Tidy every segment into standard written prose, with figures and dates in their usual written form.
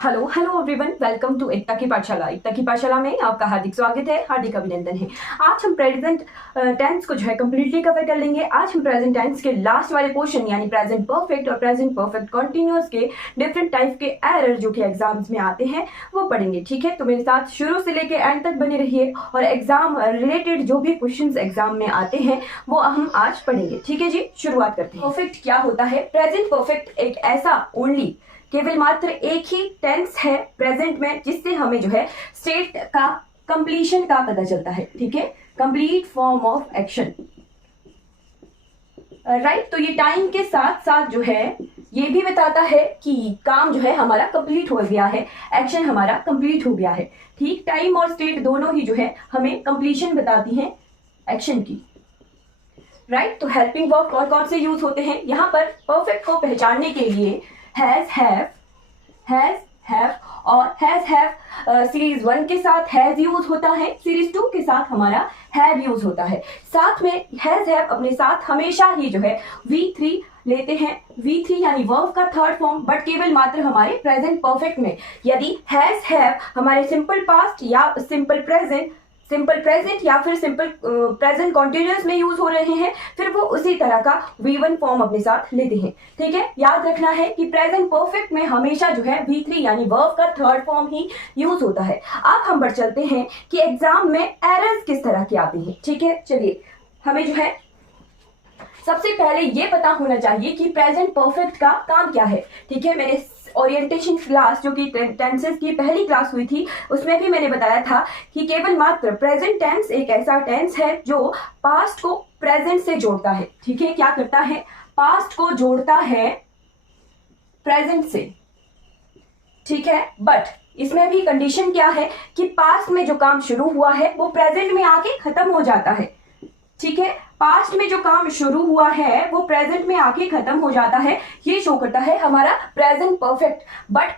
Hello hello everyone, welcome to Ekta की पाठशाला। एकता की पाठशाला में आपका हार्दिक स्वागत है, हार्दिक अभिनंदन है। आज हम प्रेजेंट टेंस को जो है कम्प्लीटली कवर कर लेंगे। आज हम प्रेजेंट टेंस के लास्ट वाले पोर्शन यानी प्रेजेंट परफेक्ट और प्रेजेंट परफेक्ट कंटिन्यूअस के डिफरेंट टाइप के एरर जो कि एग्जाम्स में आते हैं वो पढ़ेंगे। ठीक है, तो मेरे साथ शुरू से लेके एंड तक बने रहिए और एग्जाम रिलेटेड जो भी क्वेश्चन एग्जाम में आते हैं वो हम आज पढ़ेंगे। ठीक है जी, शुरुआत करते हैं। परफेक्ट क्या होता है? प्रेजेंट परफेक्ट एक ऐसा ओनली केवल मात्र एक ही टेंस है प्रेजेंट में जिससे हमें जो है स्टेट का कंप्लीशन का पता चलता है। ठीक है, complete form of action, right. तो ये टाइम के साथ साथ जो है ये भी बताता है कि काम जो है हमारा कंप्लीट हो गया है, एक्शन हमारा कंप्लीट हो गया है। ठीक, टाइम और स्टेट दोनों ही जो है हमें कंप्लीशन बताती हैं एक्शन की, राइट। तो हेल्पिंग वर्ब कौन कौन से यूज होते हैं यहाँ पर परफेक्ट को पहचानने के लिए? हैज हैव और हैव सीरीज 1 के साथ हैज यूज होता है, सीरीज 2 के साथ हमारा हैव यूज होता है। साथ में हैज हैव अपने साथ हमेशा ही जो है V3 लेते हैं। V3 यानी वर्ब का थर्ड फॉर्म, बट केवल मात्र हमारे प्रेजेंट परफेक्ट में। यदि हैज हैव हमारे सिंपल पास्ट या सिंपल प्रेजेंट या फिर सिंपल प्रेजेंट कॉन्टिन्यूअस में यूज हो रहे हैं, फिर वो उसी तरह का V1 फॉर्म अपने साथ लेते हैं। ठीक है, याद रखना है कि प्रेजेंट परफेक्ट में हमेशा जो है V3 यानी वर्ब का थर्ड फॉर्म ही यूज होता है। अब हम बढ़ चलते हैं कि एग्जाम में एरर्स किस तरह के आते हैं। ठीक है, चलिए हमें जो है सबसे पहले ये पता होना चाहिए कि प्रेजेंट परफेक्ट का काम क्या है। ठीक है, मेरे ओरिएंटेशन क्लास जो कि टेंसेस की पहली क्लास हुई थी उसमें भी मैंने बताया था कि केवल मात्र प्रेजेंट टेंस एक ऐसा टेंस है जो पास्ट को प्रेजेंट से जोड़ता है। ठीक है, क्या करता है? पास्ट को जोड़ता है प्रेजेंट से। ठीक है, बट इसमें भी कंडीशन क्या है कि पास्ट में जो काम शुरू हुआ है वो प्रेजेंट में आके खत्म हो जाता है। ठीक है, पास्ट में जो काम शुरू हुआ है वो प्रेजेंट में आके खत्म हो जाता है, ये शो करता है हमारा present perfect. But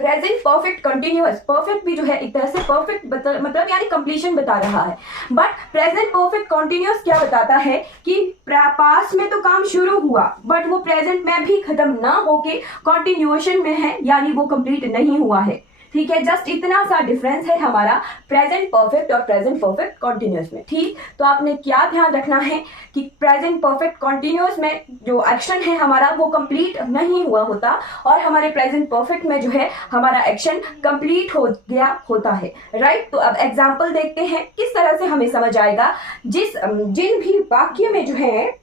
present perfect continuous, perfect भी जो है एक तरह से परफेक्ट मतलब यानी कंप्लीशन बता रहा है, बट प्रेजेंट परफेक्ट कंटिन्यूअस क्या बताता है कि पास्ट में तो काम शुरू हुआ बट वो प्रेजेंट में भी खत्म ना होके कंटिन्यूएशन में है, यानी वो कंप्लीट नहीं हुआ है। ठीक है, जस्ट इतना सा डिफरेंस है हमारा प्रेजेंट परफेक्ट और प्रेजेंट परफेक्ट कॉन्टिन्यूअस में। ठीक, तो आपने क्या ध्यान रखना है कि प्रेजेंट परफेक्ट कॉन्टिन्यूअस में जो एक्शन है हमारा वो कंप्लीट नहीं हुआ होता और हमारे प्रेजेंट परफेक्ट में जो है हमारा एक्शन कंप्लीट हो गया होता है, राइट। तो अब एग्जाम्पल देखते हैं किस तरह से हमें समझ आएगा। जिन भी वाक्य में जो है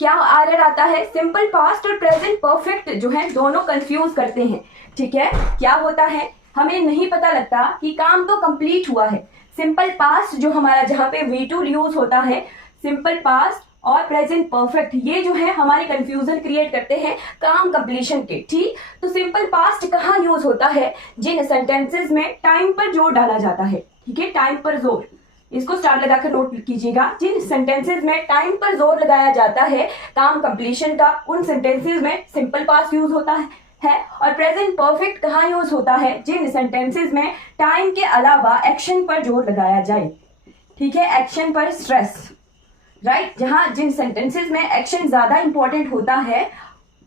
क्या एरर आता है, सिंपल पास्ट और प्रेजेंट परफेक्ट जो है दोनों कंफ्यूज करते हैं। ठीक है, क्या होता है हमें नहीं पता लगता कि काम तो कंप्लीट हुआ है। सिंपल पास्ट जो हमारा जहां पे V2 यूज होता है, सिंपल पास्ट और प्रेजेंट परफेक्ट ये जो है हमारे कंफ्यूजन क्रिएट करते हैं काम कंप्लीशन के। ठीक, तो सिंपल पास्ट कहाँ यूज होता है? जिन सेंटेंसेस में टाइम पर जोर डाला जाता है। ठीक है, टाइम पर जोर, इसको स्टार लगाकर नोट कीजिएगा। जिन सेंटेंसेस में टाइम पर जोर लगाया जाता है काम कंप्लीशन का, उन सेंटेंसेस में सिंपल पास्ट यूज होता है और प्रेजेंट परफेक्ट कहाँ यूज होता है? जिन सेंटेंसेस में टाइम के अलावा एक्शन पर जोर लगाया जाए। ठीक है, एक्शन पर स्ट्रेस, राइट। जहां जिन सेंटेंसेस में एक्शन ज्यादा इंपॉर्टेंट होता है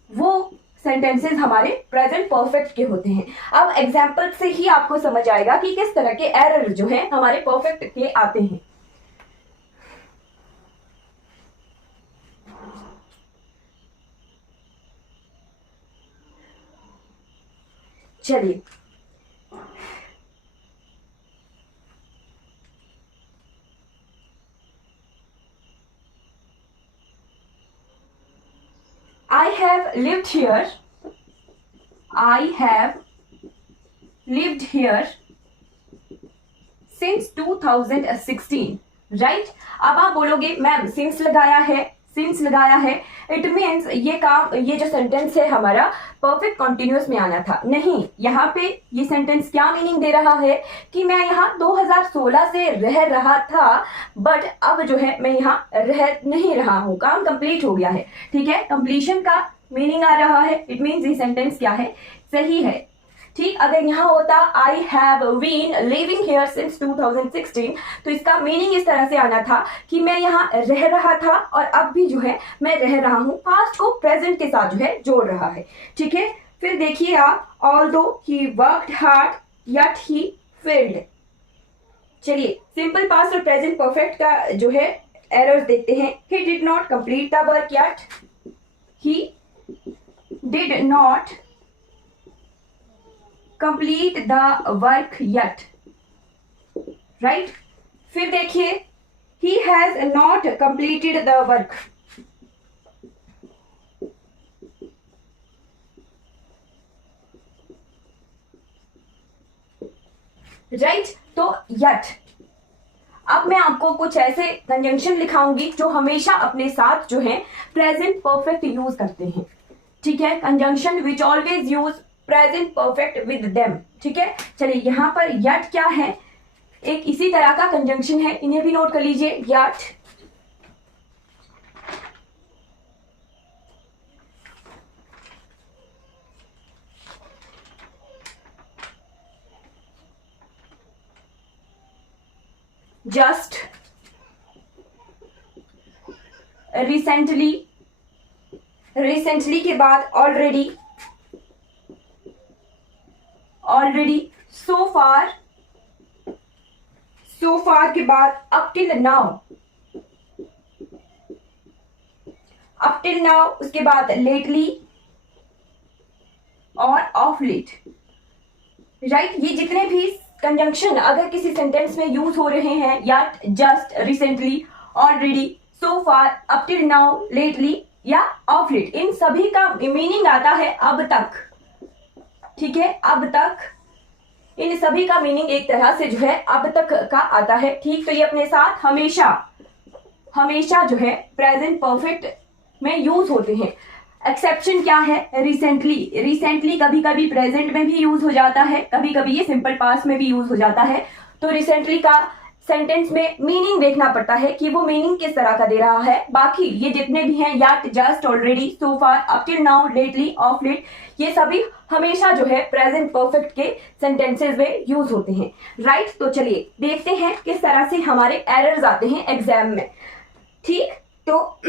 वो सेंटेंसेस हमारे प्रेजेंट परफेक्ट के होते हैं। अब एग्जाम्पल से ही आपको समझ आएगा कि किस तरह के एरर जो है हमारे परफेक्ट के आते हैं। चलिए I have lived here. I have lived here since 2016. Right, अब आप बोलोगे मैम सिंस लगाया है, इट मीन्स ये जो सेंटेंस है हमारा परफेक्ट कॉन्टिन्यूअस में आना था। नहीं, यहाँ पे ये सेंटेंस क्या मीनिंग दे रहा है कि मैं यहाँ 2016 से रह रहा था बट अब जो है मैं यहाँ रह नहीं रहा हूँ, काम कंप्लीट हो गया है। ठीक है, कंप्लीशन का मीनिंग आ रहा है, इट मीन्स ये सेंटेंस क्या है? सही है। ठीक, अगर यहाँ होता I have been living here since 2016 तो इसका मीनिंग इस तरह से आना था कि मैं यहाँ रह रहा था और अब भी जो है मैं रह रहा हूँ, पास्ट को प्रेजेंट के साथ जो है जोड़ रहा है। ठीक है, फिर देखिए आप, although he worked hard yet he failed. चलिए सिंपल पास्ट और प्रेजेंट परफेक्ट का जो है एरर्स देखते हैं। He did not complete the work yet, he did not complete the work yet, right. फिर देखिए, ही has not completed the work, right. तो यट, अब मैं आपको कुछ ऐसे कंजंक्शन लिखाऊंगी जो हमेशा अपने साथ जो है प्रेजेंट परफेक्ट यूज करते हैं, ठीक है। Conjunction which always use present perfect with them, ठीक है। चलिए यहाँ पर यट क्या है, एक इसी तरह का कंजंक्शन है, इन्हें भी नोट कर लीजिए। यट, जस्ट, रिसेंटली, रिसेंटली के बाद ऑलरेडी, ऑलरेडी, सो फार, सो फार के बाद up till now, up till now, उसके बाद लेटली और ऑफ लेट, राइट। ये जितने भी कंजंक्शन अगर किसी सेंटेंस में यूज हो रहे हैं, yet, just, recently, already, so far, up till now, lately या ऑफ लेट, इन सभी का मीनिंग आता है अब तक, ठीक है। अब तक, इन सभी का मीनिंग एक तरह से जो है अब तक का आता है, ठीक। तो ये अपने साथ हमेशा, हमेशा जो है प्रेजेंट परफेक्ट में यूज होते हैं। एक्सेप्शन क्या है, रिसेंटली, रिसेंटली कभी कभी प्रेजेंट में भी यूज हो जाता है, कभी कभी ये सिंपल पास्ट में भी यूज हो जाता है। तो रिसेंटली का सेंटेंस में मीनिंग देखना पड़ता है कि वो मीनिंग किस तरह का दे रहा है। बाकी ये जितने भी हैं, yet, just, already, so far, up till now, lately, of late, ये सभी हमेशा जो है प्रेजेंट परफेक्ट के सेंटेंसेस में यूज होते हैं, राइट। तो चलिए देखते हैं किस तरह से हमारे एरर्स आते हैं एग्जाम में, ठीक। तो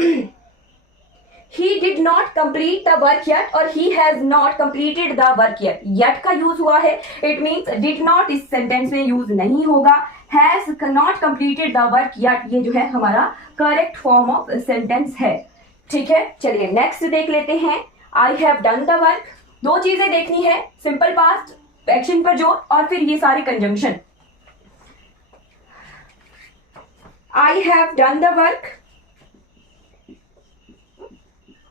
he did not complete the work yet और he has not completed the work yet, yet का यूज हुआ है, it means did not इस सेंटेंस में यूज नहीं होगा। has not completed the work yet, ये जो है हमारा करेक्ट फॉर्म ऑफ सेंटेंस है, ठीक है। चलिए नेक्स्ट देख लेते हैं, I have done the work। दो चीजें देखनी है, सिंपल पास्ट एक्शन पर जोर और फिर ये सारे conjunction. I have done the work,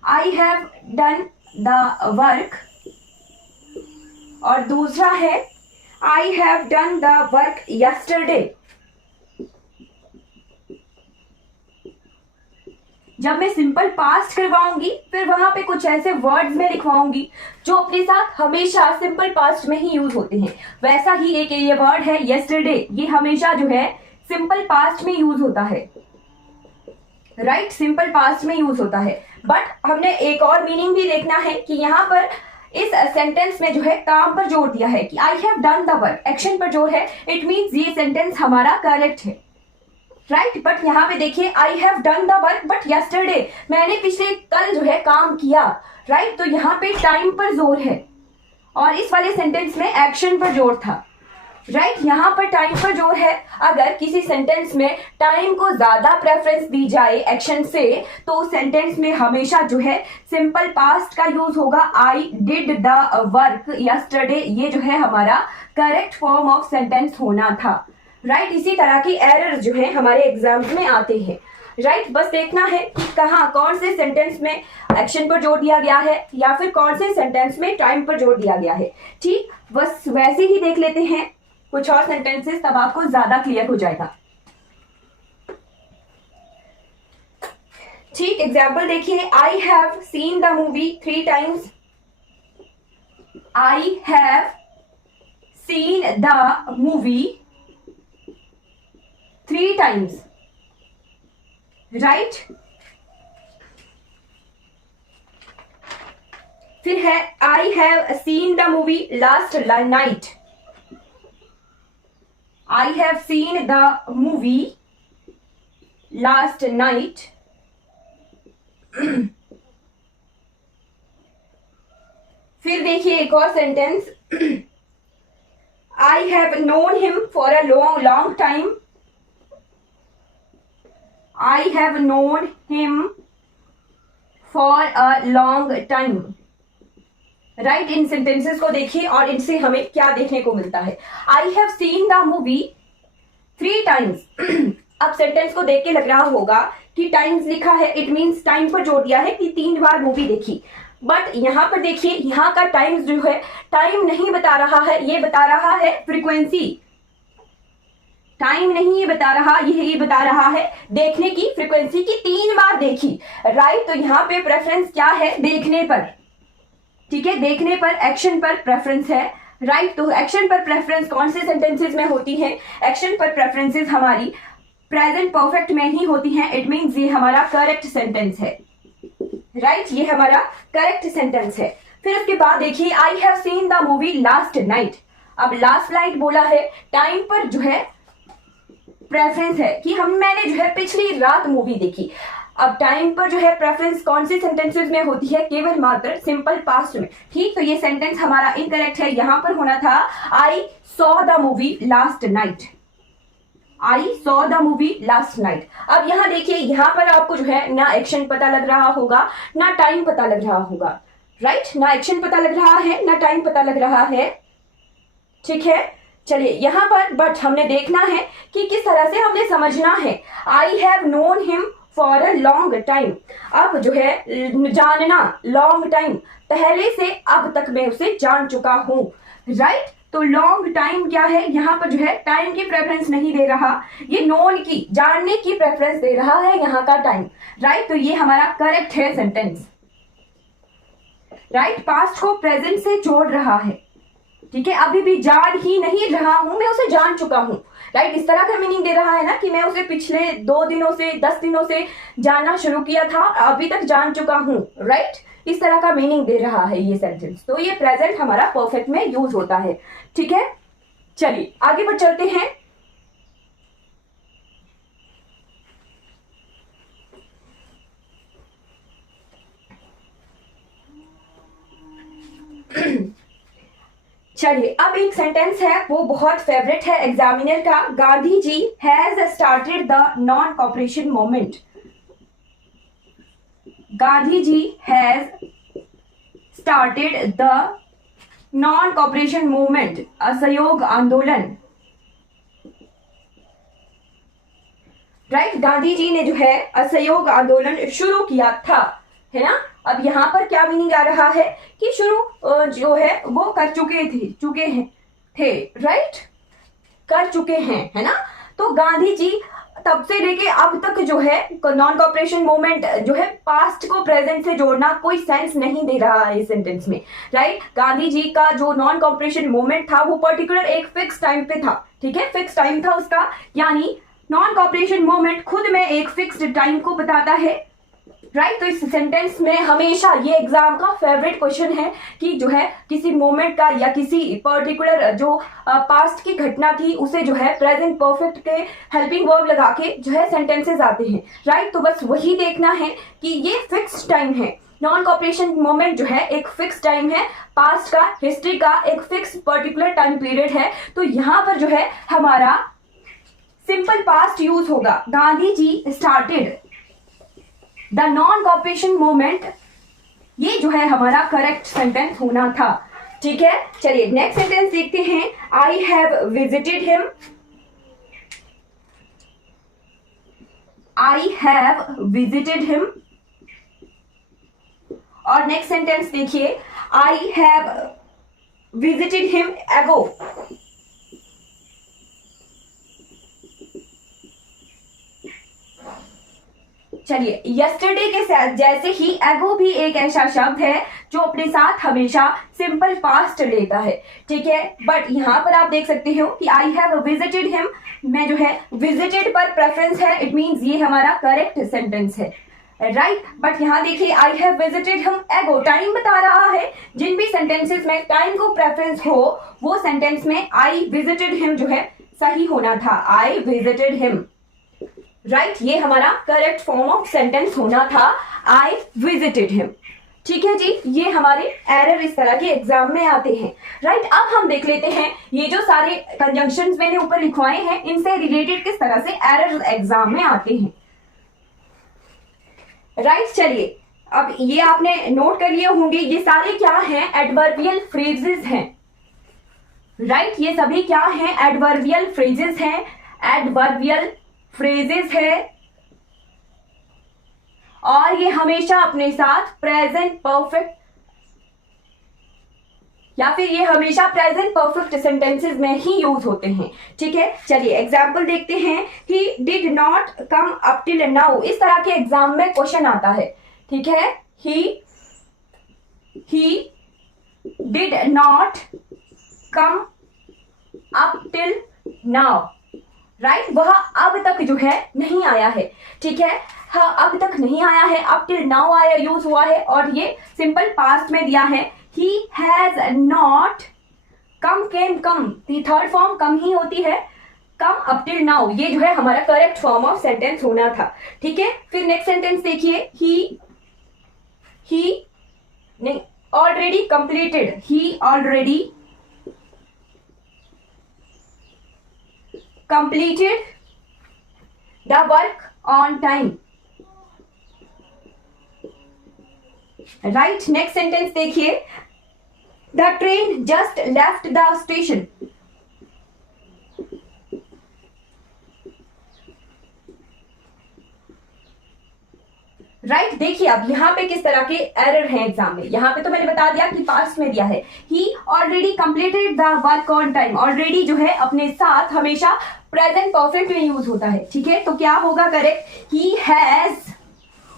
I have done the work, और दूसरा है I have done the work yesterday। जब मैं सिंपल पास्ट करवाऊंगी फिर वहां पे कुछ ऐसे वर्ड्स में लिखवाऊंगी जो अपने साथ हमेशा सिंपल पास्ट में ही यूज होते हैं। वैसा ही एक ये वर्ड है yesterday, ये हमेशा जो है सिंपल पास्ट में यूज होता है, राइट, सिंपल पास्ट में यूज होता है। बट हमने एक और मीनिंग भी देखना है कि यहाँ पर इस सेंटेंस में जो है काम पर जोर दिया है कि I have done the work, action पर जोर है, इट मीन्स ये सेंटेंस हमारा करेक्ट है, राइट। बट यहाँ पे देखिए I have done the work but yesterday, मैंने पिछले कल जो है काम किया, राइट। तो यहाँ पे टाइम पर जोर है और इस वाले सेंटेंस में एक्शन पर जोर था, राइट। यहाँ पर टाइम पर जोर है। अगर किसी सेंटेंस में टाइम को ज्यादा प्रेफरेंस दी जाए एक्शन से, तो उस सेंटेंस में हमेशा जो है सिंपल पास्ट का यूज होगा, I did the work yesterday, ये जो है हमारा करेक्ट फॉर्म ऑफ सेंटेंस होना था, राइट। इसी तरह की एरर जो है हमारे एग्जाम्स में आते हैं, राइट। बस देखना है कि कहाँ कौन से सेंटेंस में एक्शन पर जोर दिया गया है या फिर कौन से सेंटेंस में टाइम पर जोर दिया गया है, ठीक। बस वैसे ही देख लेते हैं कुछ और सेंटेंसेस, तब आपको ज्यादा क्लियर हो जाएगा, ठीक। एग्जाम्पल देखिए, I have seen the movie 3 times, I have seen the movie 3 times, right. फिर है I have seen the movie last night, I have seen the movie last night। फिर देखिए एक और sentence, I have known him for a long time, I have known him for a long time. Right, in sentences को देखिए और इनसे हमें क्या देखने को मिलता है। I have seen the movie 3 times. अब सेंटेंस को देख के लग रहा होगा कि टाइम्स लिखा है, इट मीन्स टाइम पर जोड़ दिया है कि 3 बार मूवी देखी। बट यहां पर देखिए, यहां का टाइम्स जो है टाइम नहीं बता रहा है, ये बता रहा है फ्रीक्वेंसी। टाइम नहीं ये बता रहा, ये बता रहा है देखने की फ्रीक्वेंसी की 3 बार देखी। राइट, तो यहाँ पे प्रेफरेंस क्या है? देखने पर। ठीक है, देखने पर, एक्शन पर प्रेफरेंस है। राइट, तो एक्शन पर प्रेफरेंस कौन से सेंटेंसेस में होती है? एक्शन पर प्रेफरेंसेस हमारी प्रेजेंट परफेक्ट में ही होती हैं। इट मींस ये हमारा करेक्ट सेंटेंस है। राइट, ये हमारा करेक्ट सेंटेंस है। फिर उसके बाद देखिए, I have seen the movie last night. अब लास्ट नाइट बोला है, टाइम पर जो है प्रेफरेंस है कि मैंने जो है पिछली रात मूवी देखी। अब टाइम पर जो है प्रेफरेंस कौन से सेंटेंसेस में होती है? केवल मात्र सिंपल पास्ट में। ठीक, तो ये सेंटेंस हमारा इनकरेक्ट है। यहां पर होना था I saw the movie last night, I saw the movie last night. अब यहां देखिए, यहां पर आपको जो है ना एक्शन पता लग रहा होगा, ना टाइम पता लग रहा होगा। राइट, ना एक्शन पता लग रहा है, ना टाइम पता लग रहा है। ठीक है, चलिए यहां पर बट हमने देखना है कि किस तरह से हमने समझना है। I have known him for a long time. अब जो है जानना, लॉन्ग टाइम, पहले से अब तक मैं उसे जान चुका हूं। राइट, तो लॉन्ग टाइम क्या है? यहां पर जो है टाइम की प्रेफरेंस नहीं दे रहा, ये नोन की, जानने की प्रेफरेंस दे रहा है यहाँ का टाइम। राइट, तो ये हमारा करेक्ट है सेंटेंस। राइट, पास्ट को प्रेजेंट से जोड़ रहा है। ठीक है, अभी भी जान ही नहीं रहा हूं, मैं उसे जान चुका हूं। राइट, इस तरह का मीनिंग दे रहा है ना कि मैं उसे पिछले 2 दिनों से, 10 दिनों से जानना शुरू किया था, अभी तक जान चुका हूं। राइट, इस तरह का मीनिंग दे रहा है ये सेंटेंस। तो ये प्रेजेंट हमारा परफेक्ट में यूज होता है। ठीक है, चलिए आगे बढ़ चलते हैं। चलिए, अब एक सेंटेंस है, वो बहुत फेवरेट है एग्जामिनर का। Gandhi ji has started the non cooperation movement. Gandhi ji has started the non cooperation movement, असहयोग आंदोलन। राइट, गांधी जी ने जो है असहयोग आंदोलन शुरू किया था, है ना। अब यहाँ पर क्या मीनिंग आ रहा है कि शुरू जो है वो कर चुके थे। राइट, कर चुके हैं, है ना। तो गांधी जी तब से लेके अब तक जो है नॉन कॉपरेशन मूवमेंट जो है, पास्ट को प्रेजेंट से जोड़ना कोई सेंस नहीं दे रहा है इस सेंटेंस में। राइट, गांधी जी का जो नॉन कॉपरेशन मूवमेंट था वो पर्टिकुलर एक फिक्स टाइम पे था। ठीक है, फिक्स टाइम था उसका, यानी नॉन कॉपरेशन मूवमेंट खुद में एक फिक्स्ड टाइम को बताता है। राइट, तो इस सेंटेंस में हमेशा ये एग्जाम का फेवरेट क्वेश्चन है कि जो है किसी मोमेंट का या किसी पर्टिकुलर जो पास्ट की घटना थी उसे जो है प्रेजेंट परफेक्ट के हेल्पिंग वर्ब लगा के जो है सेंटेंसेस आते हैं। राइट, तो बस वही देखना है कि ये फिक्स टाइम है। नॉन कॉपरेशन मोमेंट जो है एक फिक्स टाइम है, पास्ट का, हिस्ट्री का एक फिक्स पर्टिकुलर टाइम पीरियड है। तो यहाँ पर जो है हमारा सिंपल पास्ट यूज होगा। Gandhi ji started the non cooperation movement, ये जो है हमारा करेक्ट सेंटेंस होना था। ठीक है, चलिए नेक्स्ट सेंटेंस देखते हैं। I have visited him. I have visited him. और नेक्स्ट सेंटेंस देखिए, आई हैव विजिटेड हिम एगो। चलिए, यस्टरडे के साथ जैसे ही एगो भी एक ऐसा शब्द है जो अपने साथ हमेशा सिंपल पास्ट लेता है। ठीक है, बट यहाँ पर आप देख सकते हो कि आई हैव विजिटेड हिम में जो है विजिटेड पर प्रेफरेंस है। इट मींस ये हमारा करेक्ट सेंटेंस है। राइट, बट यहाँ देखिए आई हैव विजिटेड हिम एगो टाइम बता रहा है। जिन भी सेंटेंसेस में टाइम को प्रेफरेंस हो वो सेंटेंस में आई विजिटेड हिम जो है सही होना था। I visited him. राइट, ये हमारा करेक्ट फॉर्म ऑफ सेंटेंस होना था, आई विजिटेड हिम। ठीक है जी, ये हमारे एरर इस तरह के एग्जाम में आते हैं। राइट, अब हम देख लेते हैं ये जो सारे कंजंक्शंस मैंने ऊपर लिखवाए हैं इनसे रिलेटेड किस तरह से एरर एग्जाम में आते हैं। राइट, चलिए अब ये आपने नोट कर लिए होंगे, ये सारे क्या हैं, एडवर्बियल फ्रेजेस हैं। राइट, ये सभी क्या हैं, एडवर्बियल फ्रेजेस हैं, एडवर्बियल फ्रेजेस है और ये हमेशा अपने साथ प्रेजेंट परफेक्ट या फिर ये हमेशा प्रेजेंट परफेक्ट सेंटेंसेस में ही यूज होते हैं। ठीक है, चलिए एग्जाम्पल देखते हैं। He did not come up till now, इस तरह के एग्जाम में क्वेश्चन आता है। ठीक है, he did not come up till now. Right, वह अब तक जो है नहीं आया है। ठीक है, हाँ अब तक नहीं आया है, अप टिल नाउ आया यूज हुआ है और ये सिंपल पास्ट में दिया है। He has not come, came come, third form come ही होती है, कम अप टिल नाउ, ये जो है हमारा करेक्ट फॉर्म ऑफ सेंटेंस होना था। ठीक है, फिर नेक्स्ट सेंटेंस देखिए, ही नहीं already completed, he already completed the work on time. Right, next sentence देखिए, the train just left the station. Right, देखिए अब यहाँ पे किस तरह के एरर हैं एग्जाम में। यहाँ पे तो मैंने बता दिया कि पास्ट में दिया है, he already completed the work on time. Already जो है अपने साथ हमेशा प्रेजेंट परफेक्ट में यूज होता है। ठीक है, तो क्या होगा correct, he has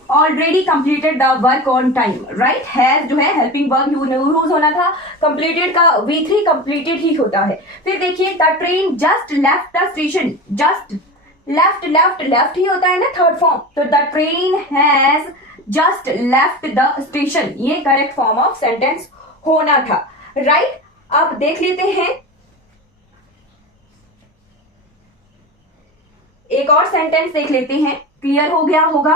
already completed the work on time. Right, has जो है हेल्पिंग वर्ब यूज होना था, कंप्लीटेड का V3 कंप्लीटेड ही होता है। फिर देखिए, the train just left the station, just left left ही होता है ना थर्ड फॉर्म, तो the train has just left the station, ये करेक्ट फॉर्म ऑफ सेंटेंस होना था। राइट, अब देख लेते हैं एक और सेंटेंस देख लेते हैं। क्लियर हो गया होगा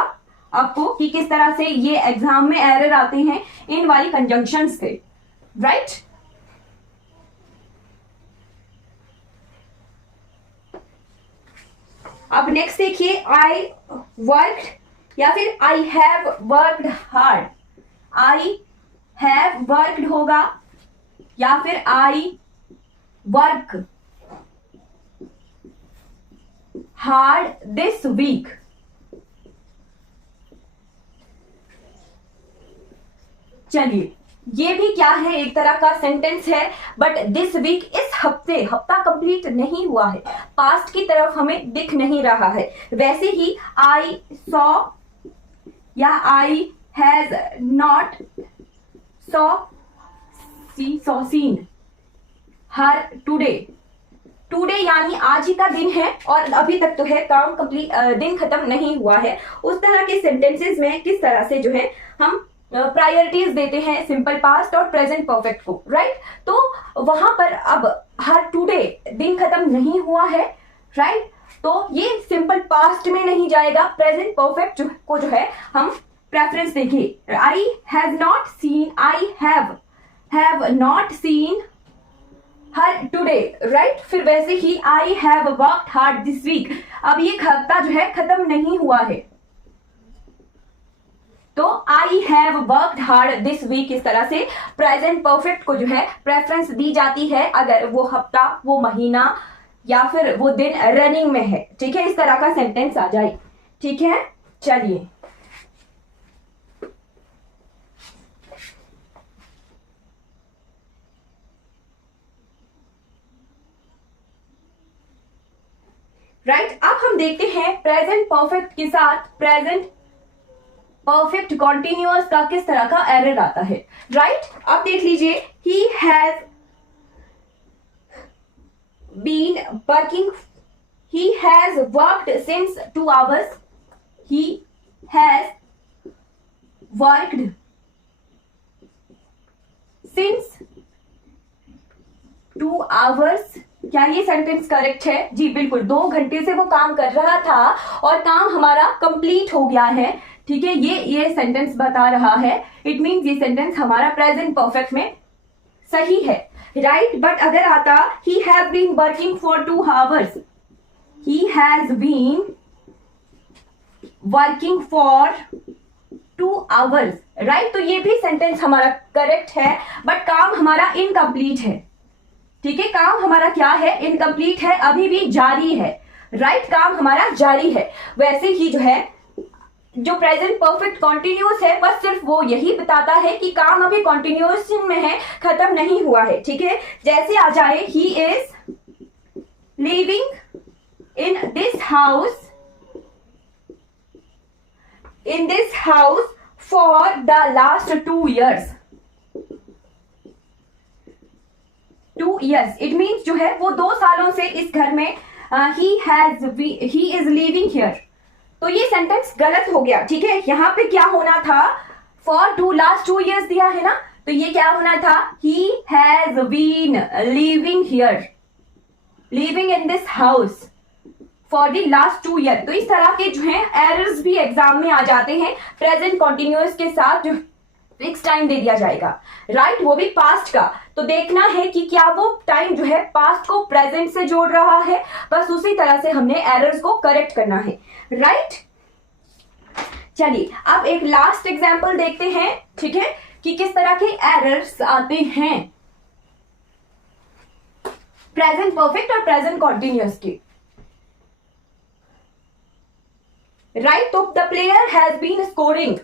आपको कि किस तरह से ये एग्जाम में एरर आते हैं इन वाली कंजंक्शंस से। राइट, अब नेक्स्ट देखिए, आई वर्कड या फिर I have worked hard. I have worked होगा या फिर I work hard this week. चलिए, ये भी क्या है, एक तरह का सेंटेंस है, बट दिस वीक इस हफ्ते, हफ्ता कंप्लीट नहीं हुआ है, पास्ट की तरफ हमें दिख नहीं रहा है। वैसे ही आई सॉ या I has not seen her today. Today यानी आज ही का दिन है और अभी तक तो है काम कंप्लीट, दिन खत्म नहीं हुआ है। उस तरह के सेंटेंसेस में किस तरह से जो है हम प्रायोरिटीज देते हैं सिंपल पास्ट और प्रेजेंट परफेक्ट को। राइट, तो वहां पर अब हर टुडे दिन खत्म नहीं हुआ है। राइट, तो ये सिंपल पास्ट में नहीं जाएगा, प्रेजेंट परफेक्ट को जो है हम प्रेफरेंस देखिए। I have not seen, I have not seen her today. Right, फिर वैसे ही I have worked hard this week, अब ये हफ्ता जो है खत्म नहीं हुआ है, तो I have worked hard this week, इस तरह से प्रेजेंट परफेक्ट को जो है प्रेफरेंस दी जाती है अगर वो हफ्ता, वो महीना या फिर वो दिन रनिंग में है। ठीक है, इस तरह का सेंटेंस आ जाए। ठीक है, चलिए राइट, अब हम देखते हैं प्रेजेंट परफेक्ट के साथ प्रेजेंट परफेक्ट कॉन्टिन्यूअस का किस तरह का एरर आता है। राइट, अब देख लीजिए, he has been working, he has worked since 2 hours, he has worked since 2 hours। क्या ये सेंटेंस करेक्ट है? जी बिल्कुल, 2 घंटे से वो काम कर रहा था और काम हमारा कंप्लीट हो गया है। ठीक है, ये सेंटेंस बता रहा है, इट मीन्स ये सेंटेंस हमारा प्रेजेंट परफेक्ट में सही है, राइट। बट अगर आता he has been working for 2 hours, he has been working for 2 hours, right. तो ये भी सेंटेंस हमारा करेक्ट है, बट काम हमारा इनकम्प्लीट है, ठीक है, काम हमारा क्या है, इनकम्प्लीट है, अभी भी जारी है, राइट, काम हमारा जारी है। वैसे ही जो है जो प्रेजेंट परफेक्ट कॉन्टिन्यूस है, बस सिर्फ वो यही बताता है कि काम अभी कॉन्टिन्यूएशन में है, खत्म नहीं हुआ है, ठीक है। जैसे आ जाए he is living in this house for the last 2 years, 2 years, it means जो है वो 2 सालों से इस घर में ही इज लिविंग हियर। तो ये सेंटेंस गलत हो गया, ठीक है। यहाँ पे क्या होना था, फॉर लास्ट 2 years दिया है ना, तो ये क्या होना था, he has been living here, living in this house for the last 2 years। तो इस तरह के जो है एरर्स भी एग्जाम में आ जाते हैं, प्रेजेंट कॉन्टिन्यूअस के साथ जो फिक्स टाइम दे दिया जाएगा, राइट, वो भी पास्ट का। तो देखना है कि क्या वो टाइम जो है पास्ट को प्रेजेंट से जोड़ रहा है, बस उसी तरह से हमने एरर्स को करेक्ट करना है, राइट। चलिए अब एक लास्ट एग्जांपल देखते हैं, ठीक है, कि किस तरह के एरर्स आते हैं प्रेजेंट परफेक्ट और प्रेजेंट कॉन्टिन्यूअस के, राइट। तो the player has been scoring,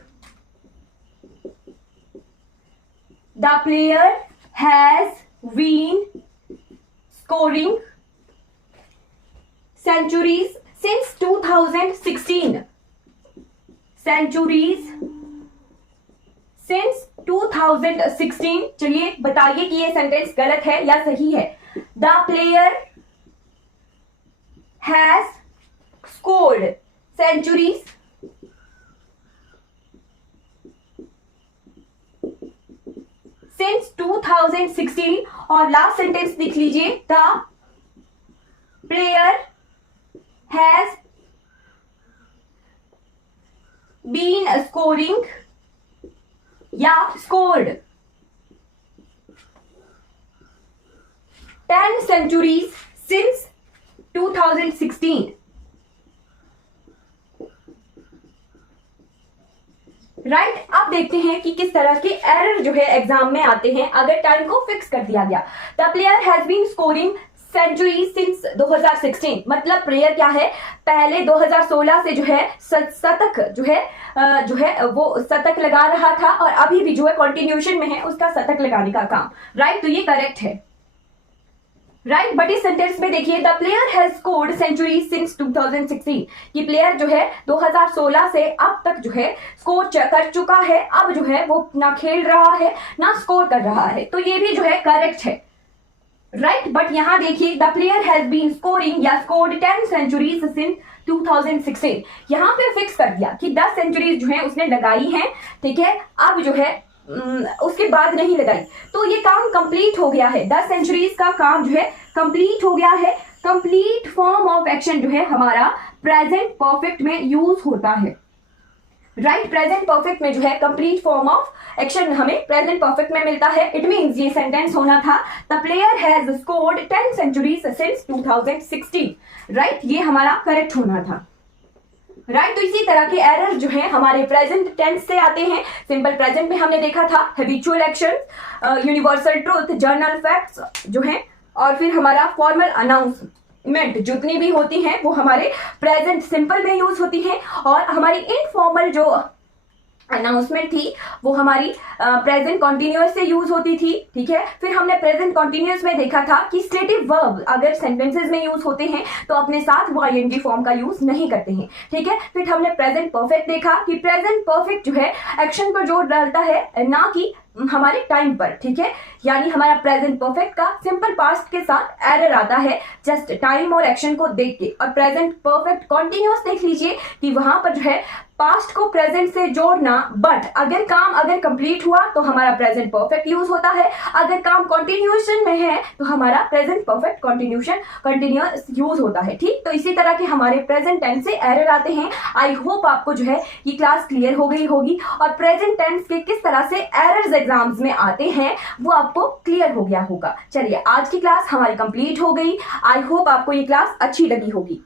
the player has been scoring centuries since 2016, centuries since 2016। चलिए बताइए कि ये सेंटेंस गलत है या सही है। The player has scored centuries since 2016, और लास्ट सेंटेंस लिख लीजिए, the player has been scoring या स्कोर्ड 10 centuries since 2016, राइट। अब देखते हैं कि किस तरह के एरर जो है एग्जाम में आते हैं अगर टाइम को फिक्स कर दिया गया। The player has been scoring century since 2016, मतलब प्लेयर क्या है, पहले 2016 से जो है शतक जो है वो शतक लगा रहा था, और अभी भी जो है कंटिन्यूएशन में है उसका शतक लगाने का काम, राइट। तो ये करेक्ट है, राइट। बट इस सेंटेंस में देखिए, the player has scored century since 2016, कि प्लेयर जो है 2016 से अब तक जो है स्कोर कर चुका है, अब जो है वो ना खेल रहा है ना स्कोर कर रहा है, तो ये भी जो है करेक्ट है, राइट। बट यहां देखिए, the player has been scoring या स्कोर्ड 10 centuries सिंस 2016, यहां पे फिक्स कर दिया कि 10 centuries जो है उसने लगाई है, ठीक है, अब जो है उसके बाद नहीं लगाई, तो ये काम कंप्लीट हो गया है, 10 centuries का काम जो है कंप्लीट हो गया है। कंप्लीट फॉर्म ऑफ एक्शन जो है हमारा प्रेजेंट परफेक्ट में यूज होता है, राइट। प्रेजेंट परफेक्ट में जो है कंप्लीट फॉर्म ऑफ एक्शन हमें प्रेजेंट परफेक्ट में मिलता है। इट मींस ये सेंटेंस होना था, the player has scored 10 centuries since 2016, right, ये हमारा करेक्ट होना था, राइट। तो इसी तरह के एरर जो है हमारे प्रेजेंट टेंस से आते हैं। सिंपल प्रेजेंट में हमने देखा था habitual action, universal truth, journal facts जो है, और फिर हमारा फॉर्मल अनाउंसमेंट जितनी भी होती हैं वो हमारे प्रेजेंट सिंपल में यूज होती हैं, और हमारी इनफॉर्मल जो अनाउंसमेंट थी वो हमारी प्रेजेंट कॉन्टिन्यूअस से यूज होती थी, ठीक है। फिर हमने प्रेजेंट कॉन्टिन्यूअस में देखा था कि स्टेटिव वर्ब अगर सेंटेंसेस में यूज होते हैं तो अपने साथ वो आईएनजी फॉर्म का यूज नहीं करते हैं, ठीक है। फिर हमने प्रेजेंट परफेक्ट देखा कि प्रेजेंट परफेक्ट जो है एक्शन पर जोर डालता है ना कि हमारे टाइम पर, ठीक है, यानी हमारा प्रेजेंट परफेक्ट का सिंपल पास्ट के साथ एरर आता है जस्ट टाइम और एक्शन को देख के। और प्रेजेंट परफेक्ट कॉन्टिन्यूअस देख लीजिए कि वहां पर जो है पास्ट को प्रेजेंट से जोड़ना, बट अगर काम कंप्लीट हुआ तो हमारा प्रेजेंट परफेक्ट यूज होता है, अगर काम कंटिन्यूएशन में है तो हमारा प्रेजेंट परफेक्ट कंटिन्यूअस यूज होता है। ठीक, तो इसी तरह के हमारे प्रेजेंट टेंस से एरर आते हैं। आई होप आपको जो है ये क्लास क्लियर हो गई होगी और प्रेजेंट टेंस के किस तरह से एरर्स एग्जाम्स में आते हैं वो आपको क्लियर हो गया होगा। चलिए, आज की क्लास हमारी कंप्लीट हो गई। आई होप आपको ये क्लास अच्छी लगी होगी।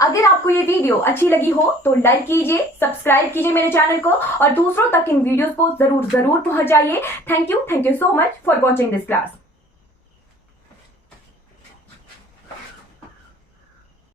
अगर आपको ये वीडियो अच्छी लगी हो तो लाइक कीजिए, सब्सक्राइब कीजिए मेरे चैनल को और दूसरों तक इन वीडियोस को जरूर पहुंचाइए। Thank you so much for watching this class.